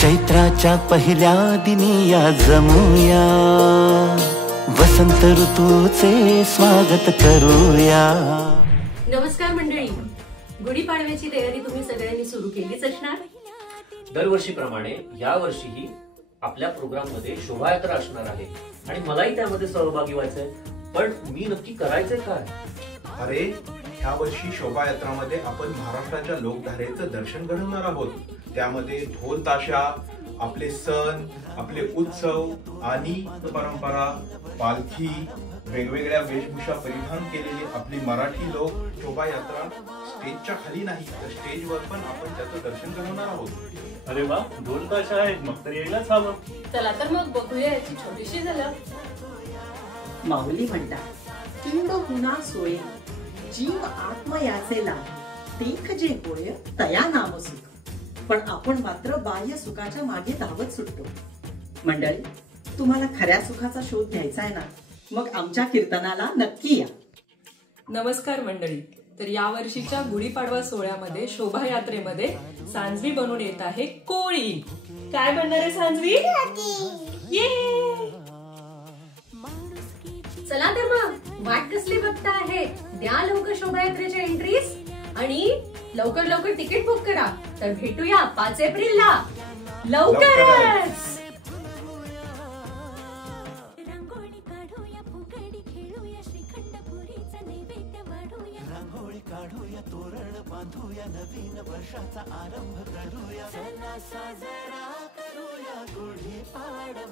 चैत्राच्या पहिल्या दिनी या जमूया, वसंत ऋतूचे स्वागत करूया. नमस्कार मंडळी, गुढीपाडव्याची तयारी तुम्ही सगळ्यांनी सुरू केलीच असणार. दरवर्षीप्रमाणे यावर्षीही आपल्या प्रोग्राम मध्ये शोभायात्रा असणार आहे आणि मलाही त्यामध्ये सहभागी व्हायचंय. पण मी नक्की करायचंय काय? अरे, ह्या वर्षी शोभायात्रामध्ये आपण महाराष्ट्राच्या लोकधारेचं दर्शन घडवणार आहोत. त्यामध्ये ढोल ताशा, आपले सण, आपले उत्सव आणि परंपरा, पालखी, वेगवेगळ्या वेशभूषा परिधान केलेली आपली मराठी लोक शोभायात्रा स्टेजच्या खाली नाही तर स्टेजवर पण आपण त्याचं दर्शन घडवणार आहोत. अरे वा, ढोल ताशा आहेत, मग तर यायलाच हवं. चला तर मग बघूया याची छोटीशी झलक. माऊली म्हणतात, किंड हुना सोय जीव आत्म याचेला, तेख जे होय तया नाम सुख. पण आपण मात्र बाह्य सुखाच्या मागे धावत सुटतो. मंडळी, तुम्हाला खऱ्या सुखाचा शोध घ्यायचा आहे ना, मग आमच्या कीर्तनाला नक्की या. नमस्कार मंडळी, तर या वर्षीच्या गुढीपाडवा सोहळ्यामध्ये शोभायात्रेमध्ये सांजवी बनून येत आहे कोळी. काय बनणार आहे सांजवी? चला तर मग वाट कसली बघता आहे, द्या लवकर शोभायात्रेच्या एंट्रीज आणि लवकर तिकीट बुक करा. तर भेटूया 5 एप्रिलला लवकरच. रांगोळी काढूया, फुगडी खेळूया, श्रीखंड पुरीचा नैवेद्य वाढूया, रांगोळी काढूया, तोरण बांधूया, नवीन वर्षाचा आरंभ करूया, सणा साजरा करूया गुढीपाडवा.